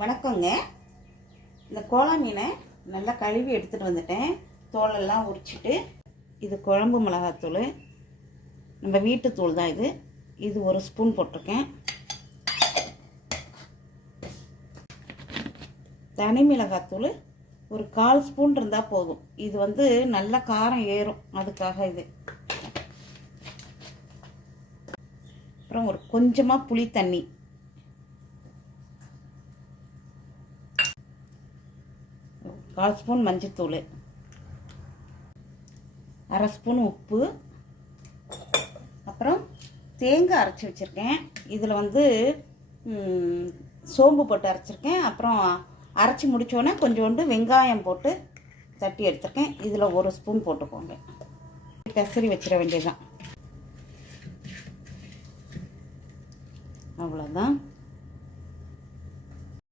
வணக்கங்க. இந்த கோலா மீனை நல்லா கழுவி எடுத்துகிட்டு வந்துட்டேன். தோலெல்லாம் உரிச்சிட்டு, இது குழம்பு மிளகாத்தூள், நம்ம வீட்டு தூள் தான் இது. இது 1 ஸ்பூன் போட்டிருக்கேன். தனி மிளகாத்தூள் ஒரு 1/4 ஸ்பூன் இருந்தால் போதும். இது நல்ல காரம் ஏறும், அதுக்காக இது. அப்புறம் ஒரு கொஞ்சமாக புளி தண்ணி, கால் ஸ்பூன் மஞ்சத்தூள், 1/2 ஸ்பூன் உப்பு, அப்புறம் தேங்காய் அரைச்சி வச்சுருக்கேன். இதில் சோம்பு போட்டு அரைச்சிருக்கேன். அப்புறம் அரைச்சி முடித்தோடனே கொஞ்சோண்டு வெங்காயம் போட்டு தட்டி எடுத்துருக்கேன். இதில் 1 ஸ்பூன் போட்டுக்கோங்க. பெசரி வச்சிட வேண்டியதுதான், அவ்வளோதான்.